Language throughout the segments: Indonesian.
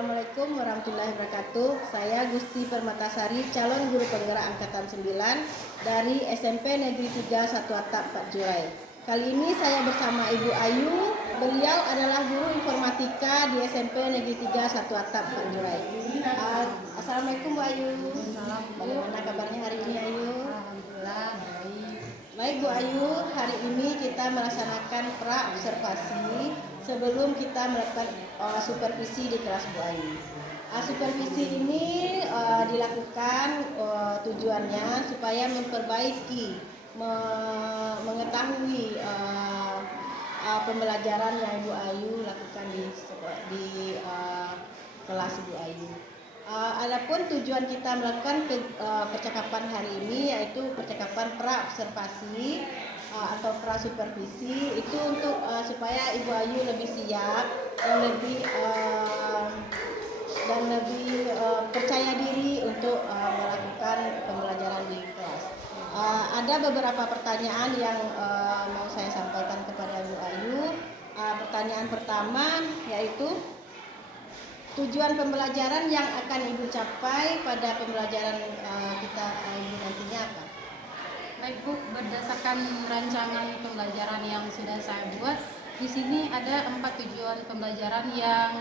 Assalamualaikum warahmatullahi wabarakatuh. Saya Gusti Permatasari, calon guru penggerak angkatan 9 dari SMP Negeri 3 Satu Atap 4 Jurai. Kali ini saya bersama Ibu Ayu. Beliau adalah guru informatika di SMP Negeri 3 Satu Atap 4 Jurai. Assalamualaikum Bu Ayu. Bagaimana kabarnya hari ini Ayu? Alhamdulillah baik. Baik Bu Ayu, hari ini kita melaksanakan pra observasi sebelum kita melakukan supervisi di kelas Bu Ayu. Supervisi ini dilakukan tujuannya supaya memperbaiki, mengetahui pembelajaran yang Bu Ayu lakukan di kelas Bu Ayu. Adapun tujuan kita melakukan percakapan hari ini yaitu percakapan pra observasi atau pra supervisi itu untuk supaya Ibu Ayu lebih siap dan lebih percaya diri untuk melakukan pembelajaran di kelas. Ada beberapa pertanyaan yang mau saya sampaikan kepada Ibu Ayu. Pertanyaan pertama yaitu tujuan pembelajaran yang akan Ibu capai pada pembelajaran kita Ibu nantinya apa? Baik Bu, berdasarkan rancangan pembelajaran yang sudah saya buat, di sini ada 4 tujuan pembelajaran yang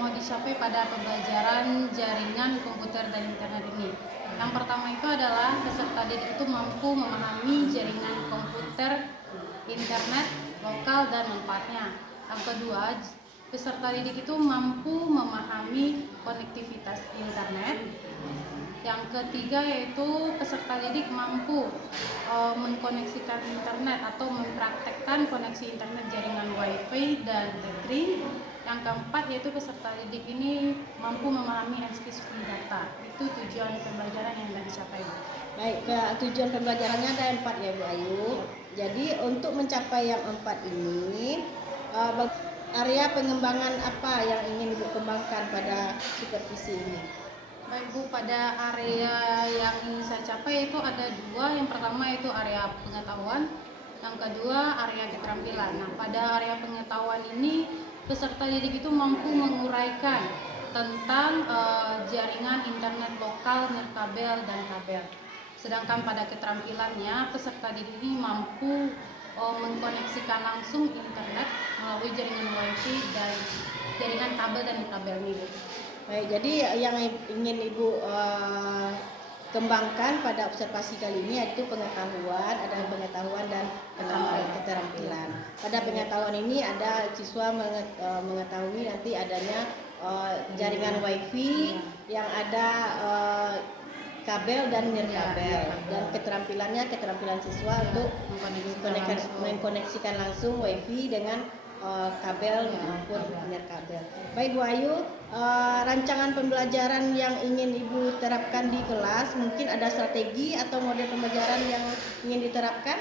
mau dicapai pada pembelajaran jaringan komputer dan internet ini. Yang pertama itu adalah peserta didik itu mampu memahami jaringan komputer, internet, lokal dan manfaatnya. Yang kedua, peserta didik itu mampu memahami konektivitas internet. Yang ketiga yaitu peserta didik mampu mengkoneksikan internet atau mempraktekkan koneksi internet jaringan WiFi dan tethering. Yang keempat yaitu peserta didik ini mampu memahami HTTP data. Itu tujuan pembelajaran yang sudah dicapai. Baik, tujuan pembelajarannya ada 4 ya Bu Ayu. Jadi untuk mencapai yang 4 ini area pengembangan apa yang ingin Ibu kembangkan pada supervisi ini? Baik Bu, pada area yang ingin saya capai itu ada 2. Yang pertama itu area pengetahuan, yang kedua area keterampilan. Nah, pada area pengetahuan ini peserta didik itu mampu menguraikan tentang jaringan internet lokal, nirkabel dan kabel. Sedangkan pada keterampilannya peserta didik ini mampu mengkoneksikan langsung internet melalui jaringan WiFi dan jaringan kabel dan kabel ini. Baik, jadi yang ingin Ibu kembangkan pada observasi kali ini yaitu pengetahuan, ada pengetahuan dan keterampilan. Pada pengetahuan ini ada siswa mengetahui nanti adanya jaringan WiFi yang ada kabel dan nirkabel, dan keterampilan siswa untuk mengkoneksikan langsung WiFi dengan kabel maupun nirkabel. Baik Bu Ayu, rancangan pembelajaran yang ingin Ibu terapkan di kelas, mungkin ada strategi atau model pembelajaran yang ingin diterapkan?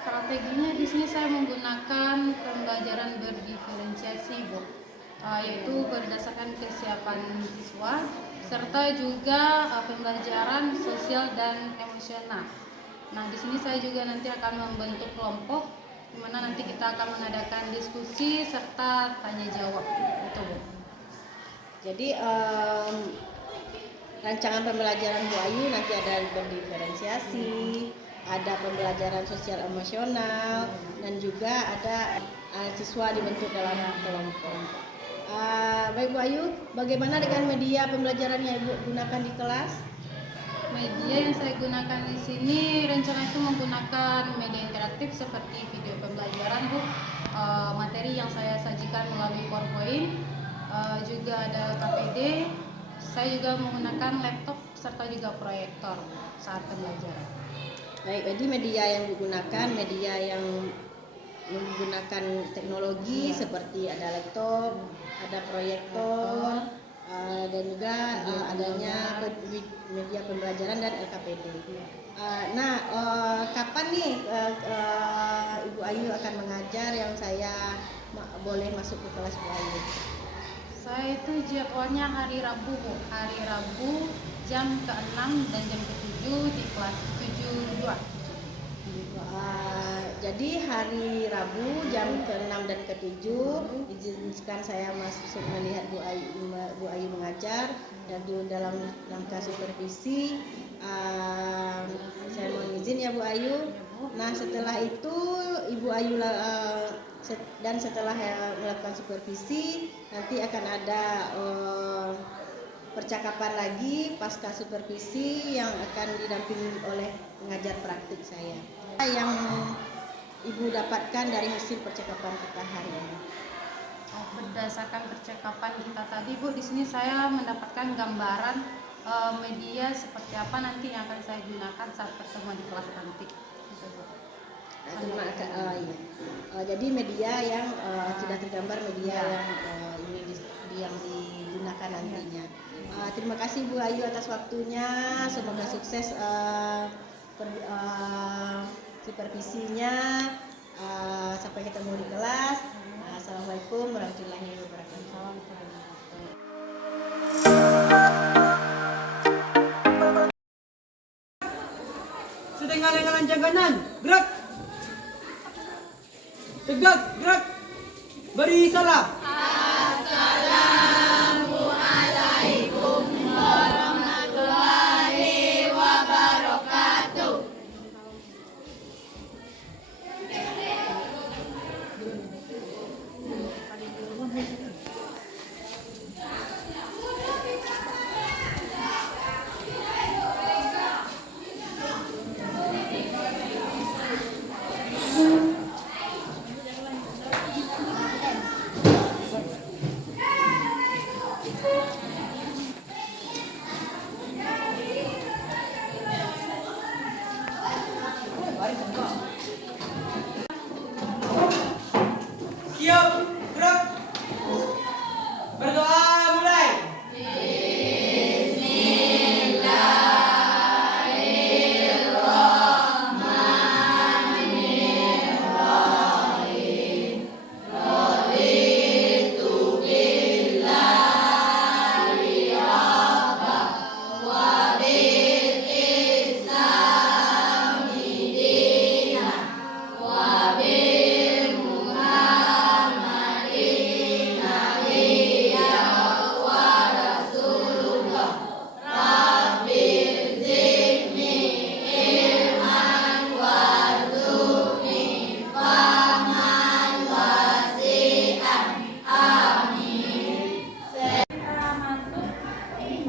Strateginya di sini saya menggunakan pembelajaran berdiferensiasi Bu, yaitu berdasarkan kesiapan siswa serta juga pembelajaran sosial dan emosional. Nah, di sini saya juga nanti akan membentuk kelompok di mana nanti kita akan mengadakan diskusi serta tanya jawab. Itu Bu. Jadi rancangan pembelajaran Bu Ayu nanti ada berdiferensiasi, ada pembelajaran sosial emosional, dan juga ada siswa dibentuk dalam kelompok. Baik Bu Ayu, bagaimana dengan media pembelajaran yang Ibu gunakan di kelas? Media yang saya gunakan di sini rencana itu menggunakan media interaktif seperti video pembelajaran Bu, materi yang saya sajikan melalui PowerPoint, juga ada KPD. Saya juga menggunakan laptop serta juga proyektor saat pembelajaran. Baik, jadi media yang digunakan media yang menggunakan teknologi seperti ada laptop, ada proyektor, dan juga adanya media pembelajaran dan LKPD. Kapan nih Ibu Ayu akan mengajar yang saya boleh masuk ke kelas Bu Ayu? Saya itu jadwalnya hari Rabu Bu, hari Rabu jam ke-6 dan jam ke-7 di kelas 7-2. Jadi hari Rabu jam ke-6 dan ke-7 izinkan saya masuk melihat Bu Ayu mengajar, dan dalam langkah supervisi saya mohon izin ya Bu Ayu. Nah setelah itu Ibu Ayu dan setelah melakukan supervisi nanti akan ada percakapan lagi pasca supervisi yang akan didampingi oleh pengajar praktik saya. Yang Ibu dapatkan dari hasil percakapan kita hari ini? Berdasarkan percakapan kita tadi, Bu, di sini saya mendapatkan gambaran media seperti apa nanti yang akan saya gunakan saat pertemuan di kelas nanti. Jadi media yang sudah tergambar media yang digunakan nantinya. Terima kasih Bu Ayu atas waktunya. Semoga sukses supervisinya. Sampai ketemu di kelas. Assalamualaikum warahmatullahi wabarakatuh. Sedengar-dengaran jangkanan, gerak. Tegak, gerak. Beri salam. Assalamualaikum warahmatullahi wabarakatuh. Siap, gerak. Berdoa mulai.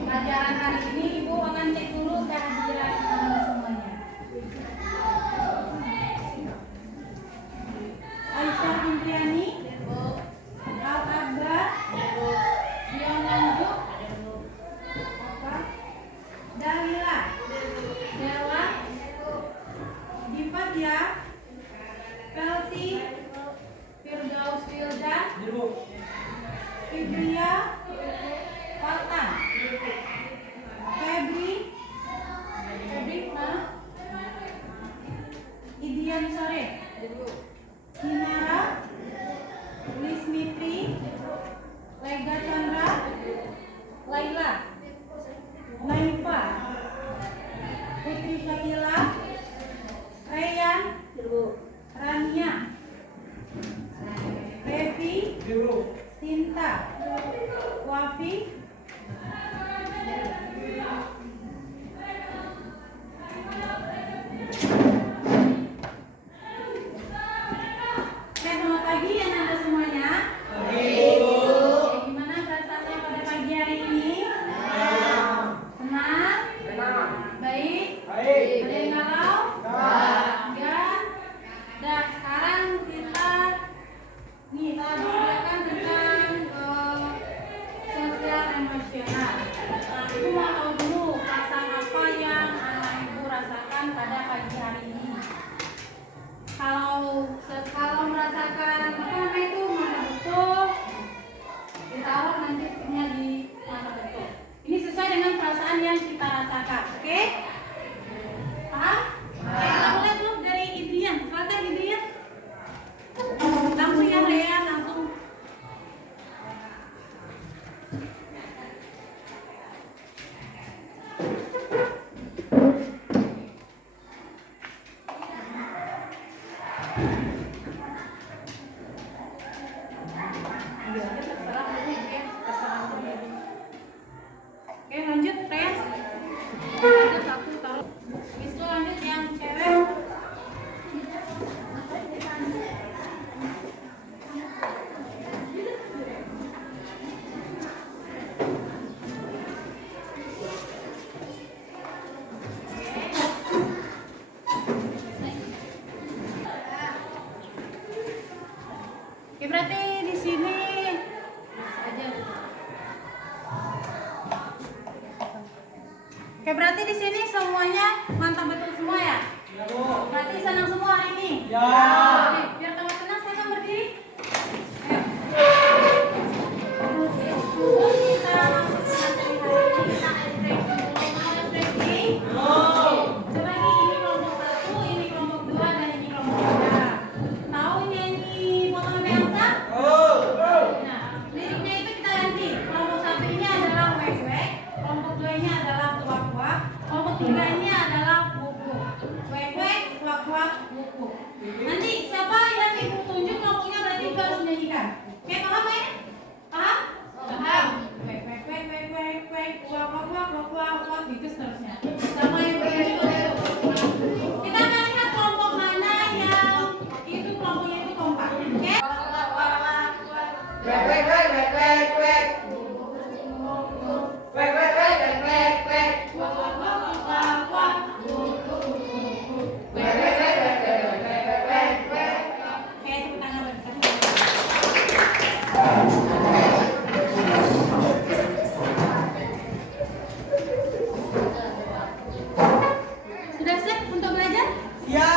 Pelajaran hari ini Ibu akan cek dulu kehadiran semuanya. Aisyah Indriani, Al Akbar, Dion Lanjuk, Dalila, Dewa, Difadia, Kelsey, Firdaus Wildan, Fibria, Fatan, Febri, Idian Sore, Sinara, Lismitri, Lega Chandra, Laila, Naifa, Putri Syakila, Reyan, Rania, Revi, Sinta, Wafi, selamat pagi anak-anak semuanya. Gimana perasaannya pada pagi hari ini? Senang? Baik? Ada yang galau? Enggak? Nah, sekarang kita disediakan tentang sosial emosional. Aku mau tahu dulu perasaan apa yang anak ibu rasakan pada pagi hari ini. Kalau merasakan apa itu mana betul, ditaruh nanti sticknya di mana betul. Ini sesuai dengan perasaan yang kita rasakan, oke? Paham? Kita mulai dulu dari Idrian. Silakan Idrian. Langsung ya Rea, langsung. Oke, berarti di sini semuanya mantap betul semua ya? Ya, Bu. Berarti senang semua hari ini? Ya. Oke, biar tambah senang saya akan berdiri. Ayo. Sebelum kita masuk ke materi hari ini, kita ada breaking dulu. Mau ada breaking? Coba ini kelompok 1, ini kelompok 2, dan ini kelompok 3. Tahu nyanyi Potong Bebek Elsa? Nah, liriknya itu kita ganti. Kelompok 1 ini adalah wek-wek, kelompok 2 ini adalah kuak-kuak, kelompok 3 ini adalah buku. Wek-wek, kuak-kuak, buku. Nanti siapa yang ibu tunjuk kelompoknya berarti ibu harus menyanyikan. Oke, paham ya? Paham? Paham. Wek-wek, kuak-kuak, kuak-kuak, gitu seterusnya. Sama yang tunjuk itu. Kita akan lihat kelompok mana yang itu kelompoknya itu kompak. Oke? Wek, wek, wek, wek, wek, wek. Wek, wek, wek, wek, wek, wek. Kuak, kuak, kuak, kuak, kuak. Wek, wek, wek, wek, wek, wek, wek, wek, wek. Oke, tepuk tangan bagi kami. Sudah siap untuk belajar? Ya.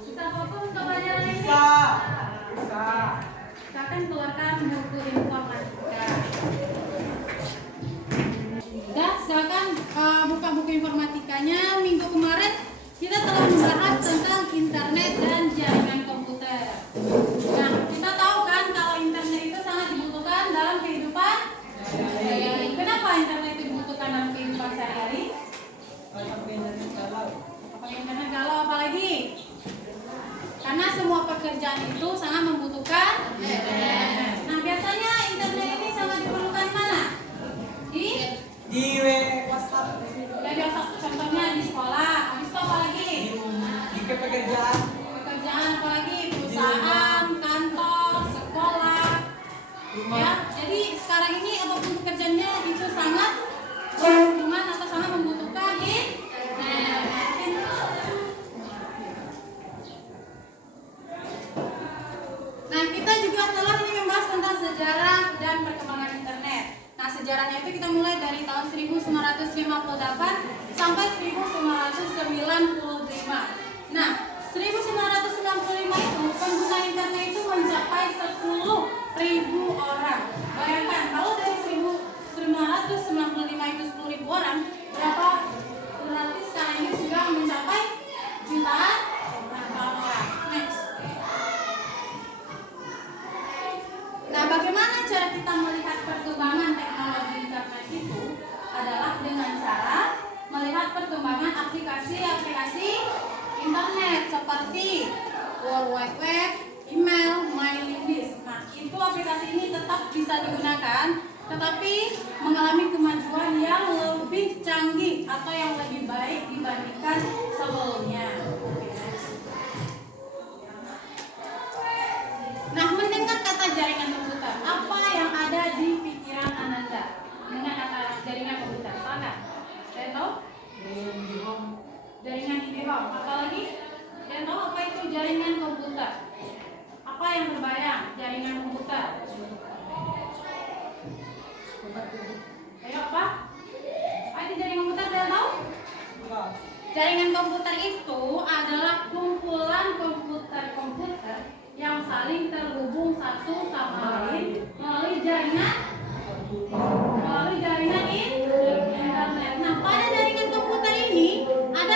Bisa fokus untuk belajar hari ini? Bisa. Bisa. Kita akan keluarkan buku informatika. Udah, silakan buka buku informatikanya. Minggu kemarin kita telah membahas tentang internet dan jaringan komputer. Nah, kita tahu kan kalau internet itu sangat dibutuhkan dalam kehidupan sehari-hari. Kenapa internet itu dibutuhkan dalam kehidupan sehari-hari? Pakai internet galau apalagi? Karena semua pekerjaan itu sangat membutuhkan internet. Nah, biasanya internet ini sangat diperlukan mana? Di WhatsApp. Ya, biasa contohnya di sekolah. Habis itu apa lagi? Di pekerjaan. Pekerjaan apalagi? Perusahaan, kantor, sekolah. Ya, jadi sekarang ini apapun pekerjaannya itu sangat berhubungan atau sangat membutuhkan internet. Nah, kita juga telah ini membahas tentang sejarah dan perkembangan internet. Nah, sejarahnya itu kita mulai dari tahun 1958 sampai 1995. Nah, 1995 itu pengguna internet itu mencapai 10.000 orang. Bayangkan, kalau dari 1995 itu 10.000 orang, berapa berarti sekarang ini sudah mencapai jutaan orang. Next. Nah, bagaimana cara kita melihat perkembangan teknologi internet itu adalah dengan cara melihat perkembangan aplikasi-aplikasi internet seperti World Wide Web, email, mailing list. Nah, itu aplikasi ini tetap bisa digunakan, tetapi mengalami kemajuan yang lebih canggih atau yang lebih baik dibandingkan sebelumnya. Nah, mendengar kata jaringan komputer, apa yang ada di pikiran Ananda dengan kata jaringan komputer? Silakan. Saya tahu? Jaringan IndiHome. Apa lagi? Saya tahu apa itu jaringan komputer? Apa yang terbayang jaringan komputer? Ayo apa? Apa itu jaringan komputer? Saya tahu? Jaringan komputer itu adalah kumpulan komputer-komputer yang saling terhubung satu sama lain melalui jaringan internet. Nah, pada jaringan komputer ini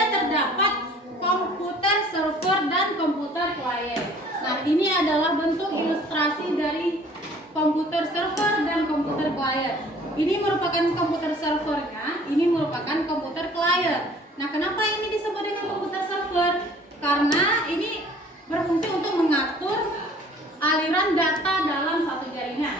terdapat komputer server dan komputer client. Nah, ini adalah bentuk ilustrasi dari komputer server dan komputer client. Ini merupakan komputer servernya, ini merupakan komputer client. Nah, kenapa ini disebut dengan komputer server? Karena ini berfungsi untuk mengatur aliran data dalam satu jaringan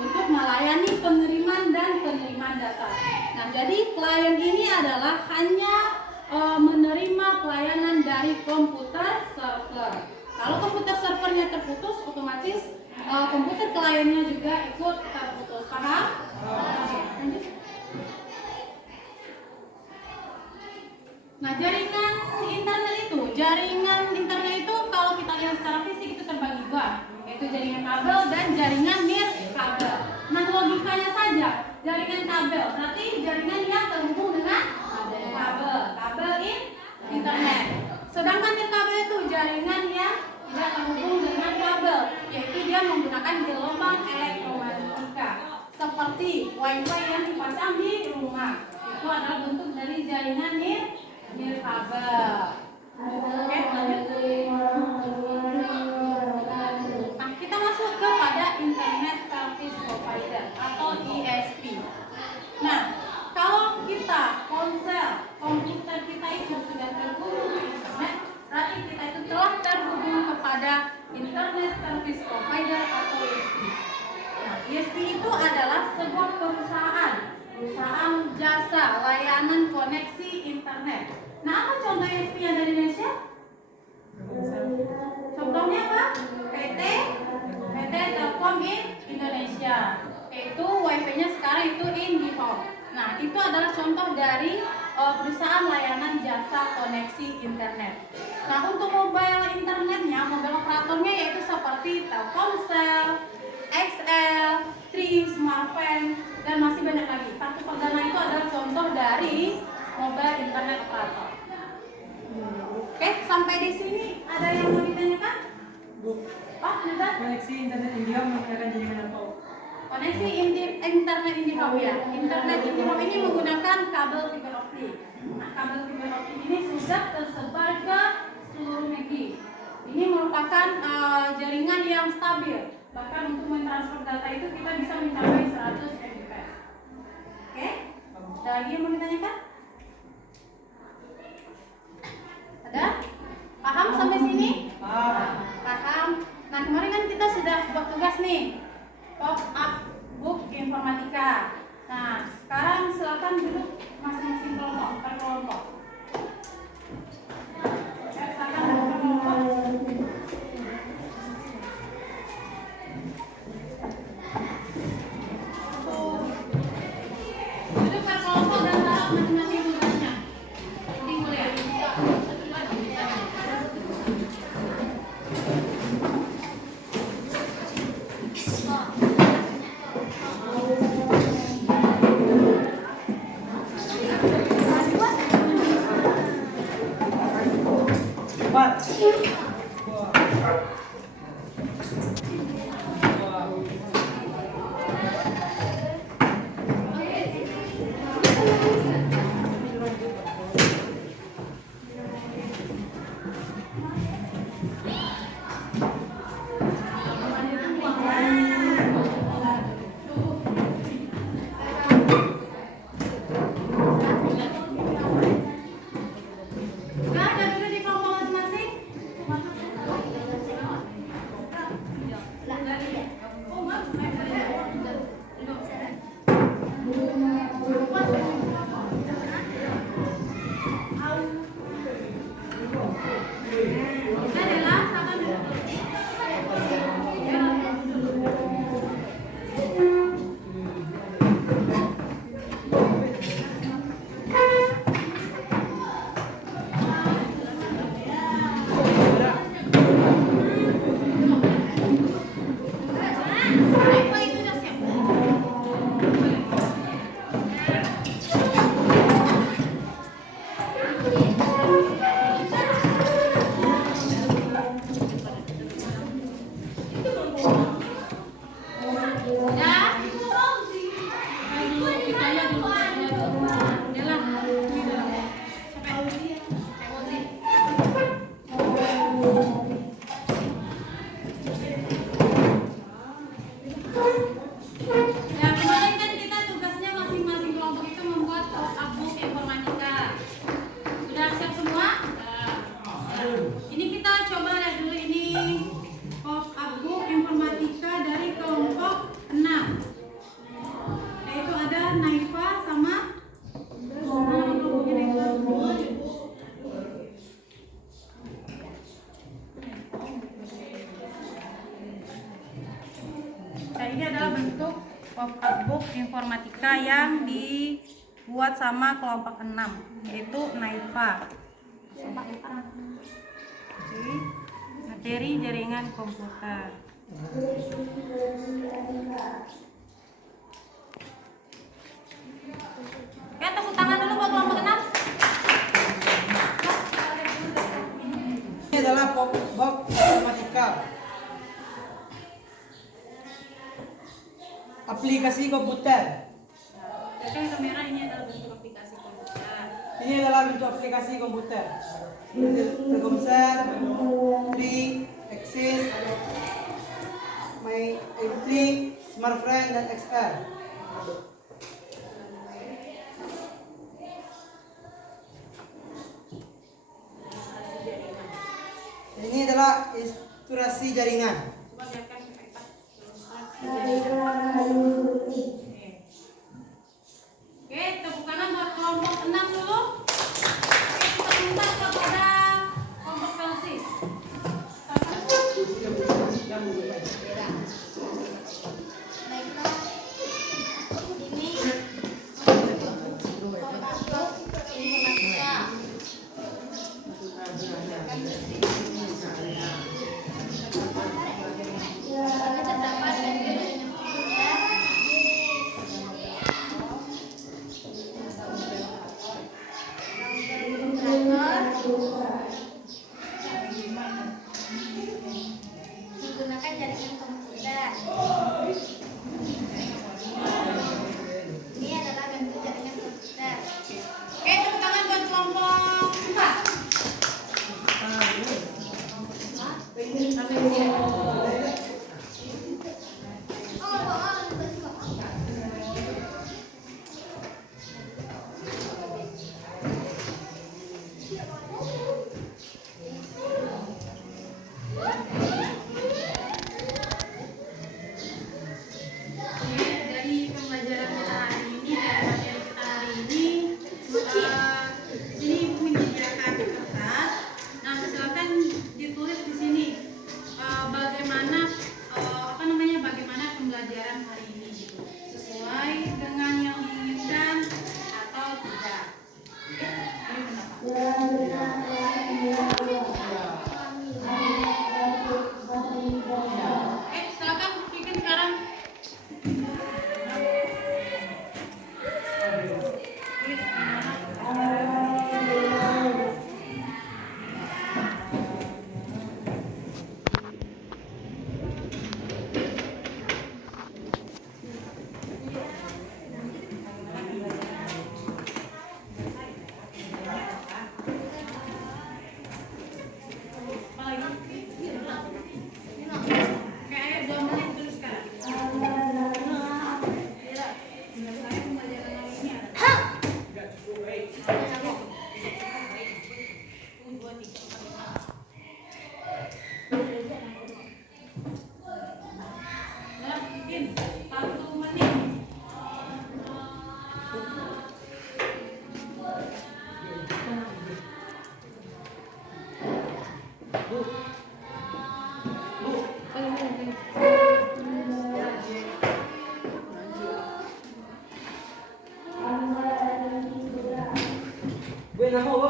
untuk melayani pengiriman dan penerimaan data. Nah, jadi klien ini adalah hanya menerima pelayanan dari komputer server. Kalau komputer servernya terputus, otomatis komputer kliennya juga ikut terputus. Paham? Lanjut. Nah, jaringan internet itu kalau kita lihat secara fisik itu terbagi dua, yaitu jaringan kabel dan jaringan nirkabel. Nah, logikanya saja, jaringan kabel berarti jaringan yang terhubung dengan kabel. seperti wifi yang dipasang di rumah. Itu adalah bentuk dari jaringan nirkabel. Oke, lanjut. Nah, kita masuk kepada Internet Service Provider atau ISP. Nah, kalau kita ponsel, komputer kita itu sudah terhubung ke internet, berarti kita itu telah terhubung kepada Internet Service Provider atau ISP. Nah, ISP itu adalah sebuah perusahaan jasa layanan koneksi internet. Nah, apa contoh ISP yang ada di Indonesia? Contohnya apa? PT Telkom Indonesia. Yaitu wifi-nya sekarang itu IndiHome. Nah, itu adalah contoh dari perusahaan layanan jasa koneksi internet. Nah, untuk mobile internetnya, mobile operatornya yaitu seperti Telkomsel, XL, Tri, Smartfren, dan masih banyak lagi. Kartu Perdana itu adalah contoh dari mobile internet operator. Oke, sampai di sini ada yang mau ditanyakan? Pak, sudah? Koneksi internet India menggunakan jaringan apa? Koneksi internet IndiHome ya. Internet IndiHome ini menggunakan kabel fiber optik. Nah, kabel fiber optik ini sudah tersebar ke seluruh negeri. Ini merupakan jaringan yang stabil. Bahkan untuk mentransfer data itu kita bisa mencapai 100 Mbps. Oke? Ada lagi yang mau ditanyakan? Ada? Paham sampai sini? Paham. Nah, kemarin kan kita sudah buat tugas nih, pop-up book informatika. Nah, sekarang silakan duduk masing-masing kelompok, per kelompok. Ya, silakan duduk per kelompok. Duduk per kelompok dan taruh masing-masing tugasnya. Ini boleh ya? Ini adalah bentuk pop-up book informatika yang dibuat sama kelompok 6, yaitu NAIFA. Materi jaringan komputer. Oke, tepuk tangan dulu buat kelompok 6. Ini adalah pop-up informatika. aplikasi komputer. Kan kamera ini adalah bentuk aplikasi komputer. Ini adalah bentuk aplikasi komputer. Seperti Telkomsel, Free, Axis, My M3, Smartfren, dan XR. Ini adalah instruksi jaringan. Coba lihatkan ke iPad. Oke, tepuk tangan buat kelompok 6 dulu. Oke, kita minta kepada kelompok Felsi. Baiklah, ini informatika. Ini terdapat dari menggunakan jaringan komputer. Ini adalah bentuk jaringan komputer. Oke, tepuk tangan buat kelompok 4. Dari pembelajaran kita hari ini, dari materi kita hari ini, sini Ibu menyediakan kertas. Nah, silakan ditulis di sini bagaimana bagaimana pembelajaran hari ini gitu, sesuai dengan yang diinginkan atau tidak. Oke, ini pendapat. Silakan bikin sekarang. Bu, nama Bu?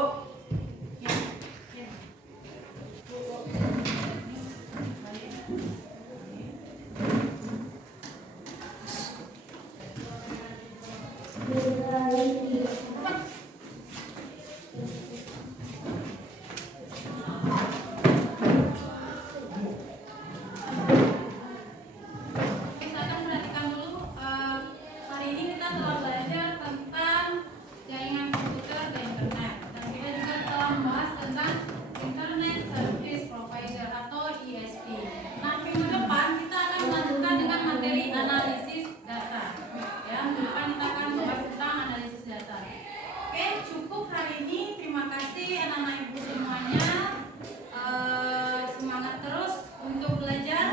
Silakan perhatikan dulu. Hari ini kita telah belajar tentang jaringan komputer dan internet, dan kita juga telah membahas tentang Internet Service Provider atau ISP. Nah, minggu depan kita akan melanjutkan dengan materi analisis data. Ya, minggu depan kita akan membahas tentang analisis data. Oke, cukup hari ini. Terima kasih anak-anak ibu semuanya. Semangat terus untuk belajar.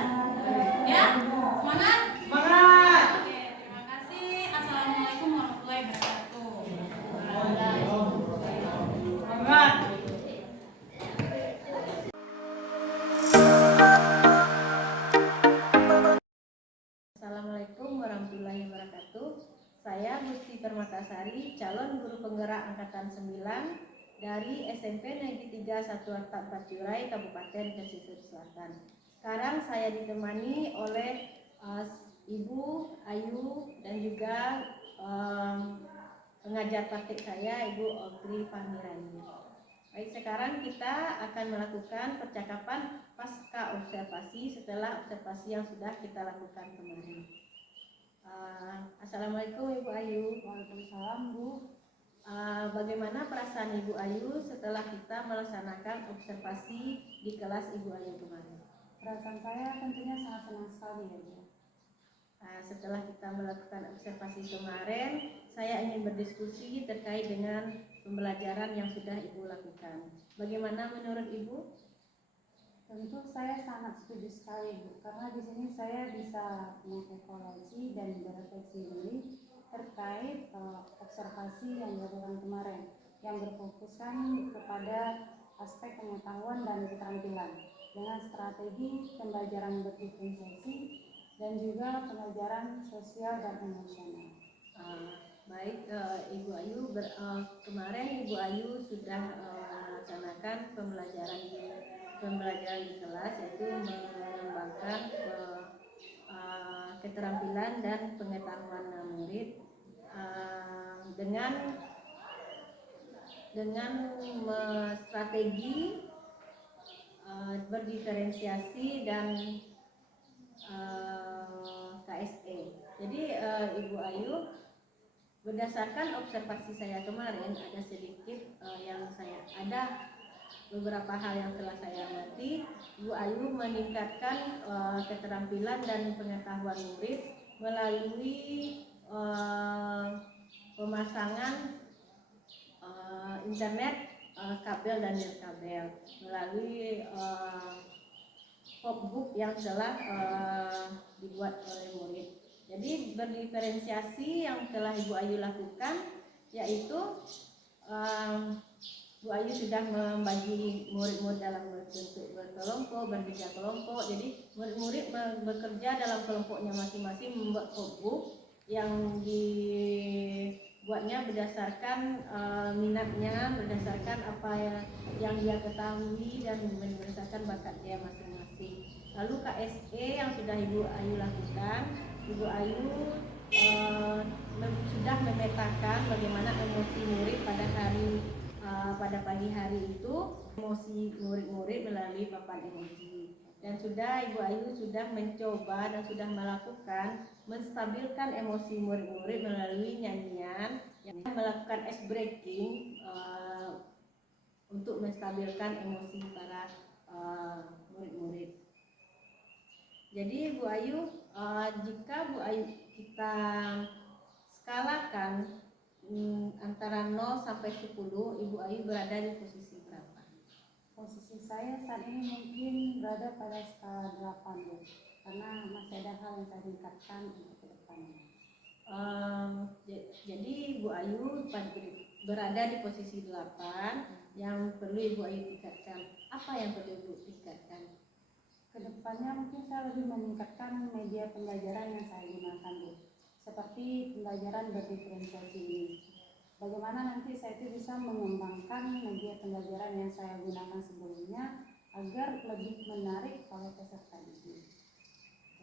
Ya, semangat. Semangat! Oke, terima kasih. Assalamualaikum warahmatullahi wabarakatuh. Semangat! Assalamualaikum warahmatullahi wabarakatuh. Saya Gusti Permatasari, calon guru penggerak angkatan 9 dari SMP Negeri 3 Satuan Empat Curai, Kabupaten Pesisir Selatan. Sekarang saya ditemani oleh Ibu Ayu dan juga pengajar praktik saya, Ibu Audrey Fahmirani. Baik, sekarang kita akan melakukan percakapan pasca observasi setelah observasi yang sudah kita lakukan kemarin. Assalamualaikum Ibu Ayu. Waalaikumsalam Bu. Bagaimana perasaan Ibu Ayu setelah kita melaksanakan observasi di kelas Ibu Ayu kemarin? Perasaan saya tentunya sangat senang sekali ya Bu. Setelah kita melakukan observasi kemarin, saya ingin berdiskusi terkait dengan pembelajaran yang sudah Ibu lakukan. Bagaimana menurut Ibu? Tentu saya sangat setuju sekali Bu, karena di sini saya bisa mengevaluasi dan berefleksi diri terkait observasi yang dilakukan kemarin, yang berfokuskan kepada aspek pengetahuan dan keterampilan dengan strategi pembelajaran berdiferensiasi dan juga pembelajaran sosial dan emosional. Baik, Ibu Ayu, kemarin Ibu Ayu sudah melaksanakan pembelajaran di kelas, yaitu mengembangkan keterampilan dan pengetahuan murid dengan strategi berdiferensiasi dan KSE. Jadi Ibu Ayu, berdasarkan observasi saya kemarin, ada sedikit ada beberapa hal yang telah saya amati. Ibu Ayu meningkatkan keterampilan dan pengetahuan murid melalui pemasangan internet, kabel dan nirkabel, melalui popbook yang telah dibuat oleh murid. Jadi berdiferensiasi yang telah Ibu Ayu lakukan, yaitu Bu Ayu sudah membagi murid-murid dalam bentuk berkelompok, bertiga kelompok. Jadi murid-murid bekerja dalam kelompoknya masing-masing, membuat popbook yang dibuatnya berdasarkan minatnya, berdasarkan apa yang dia ketahui dan berdasarkan bakat dia masing-masing. Lalu KSE yang sudah Ibu Ayu lakukan, Ibu Ayu sudah memetakan bagaimana emosi murid pada pagi hari itu, emosi murid-murid melalui papan emoji. Dan sudah Ibu Ayu sudah mencoba dan sudah melakukan menstabilkan emosi murid-murid melalui nyanyian, yang melakukan ice breaking untuk menstabilkan emosi para murid-murid. Jadi Bu Ayu, jika Bu Ayu kita skalakan antara 0 sampai 10, Ibu Ayu berada di posisi berapa? Posisi saya saat ini mungkin berada pada skala 8 Bu, karena masih ada hal yang saya tingkatkan untuk ke depannya. Jadi Bu Ayu berada di posisi 8, yang perlu Ibu Ayu tingkatkan. Apa yang perlu Ibu tingkatkan? Kedepannya mungkin saya lebih meningkatkan media pembelajaran yang saya gunakan Bu, seperti pembelajaran berdiferensiasi ini. Bagaimana nanti saya itu bisa mengembangkan media pembelajaran yang saya gunakan sebelumnya agar lebih menarik oleh peserta didik.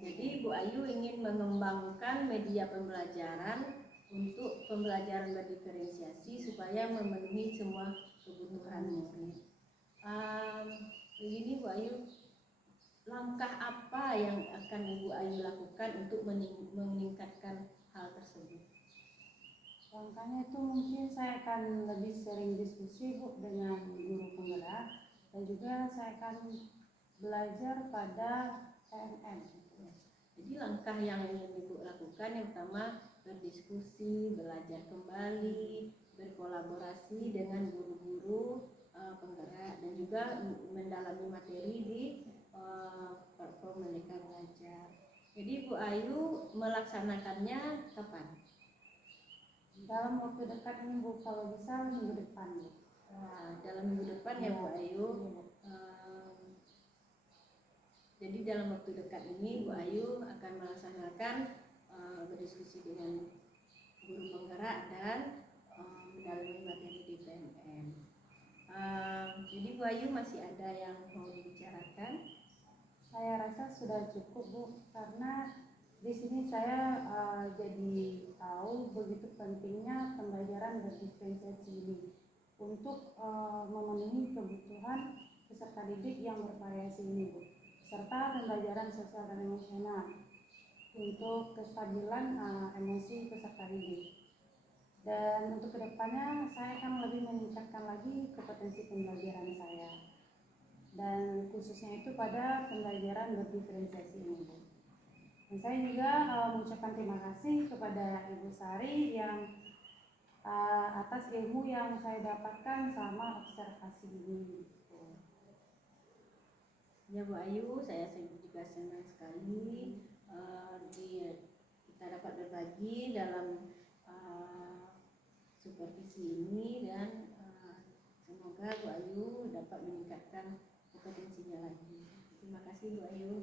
Jadi Bu Ayu ingin mengembangkan media pembelajaran untuk pembelajaran berdiferensiasi supaya memenuhi semua kebutuhan murid. Begini Bu Ayu, langkah apa yang akan Ibu Ayu lakukan untuk meningkatkan hal tersebut? Langkahnya itu mungkin saya akan lebih sering diskusi Bu dengan guru penggerak, dan juga saya akan belajar pada PNM. Jadi langkah yang ingin Ibu lakukan yang pertama berdiskusi, belajar kembali, berkolaborasi dengan guru-guru penggerak, dan juga mendalami materi di platform Merdeka Belajar. Jadi Bu Ayu melaksanakannya kapan? Dalam waktu dekat ini Bu, kalau bisa minggu depan Bu. Dalam minggu depan ya Bu Ayu. Jadi dalam waktu dekat ini Bu Ayu akan melaksanakan berdiskusi dengan guru penggerak dan mendalami materi di PNM. Jadi Bu Ayu masih ada yang mau dibicarakan? Saya rasa sudah cukup Bu, karena di sini saya jadi tahu begitu pentingnya pembelajaran berdiferensiasi ini untuk memenuhi kebutuhan peserta didik yang bervariasi ini Bu, serta pembelajaran sosial dan emosional. untuk kestabilan emosi peserta didik. Dan untuk kedepannya saya akan lebih meningkatkan lagi kompetensi pembelajaran saya, dan khususnya itu pada pembelajaran berdiferensiasi ini, Bu. Dan saya juga mengucapkan terima kasih kepada Ibu Sari yang atas ilmu yang saya dapatkan selama observasi ini. Ya Bu Ayu, saya juga senang sekali kita dapat berbagi dalam supervisi ini, dan semoga Bu Ayu dapat meningkatkan kompetensinya lagi. Terima kasih Bu Ayu.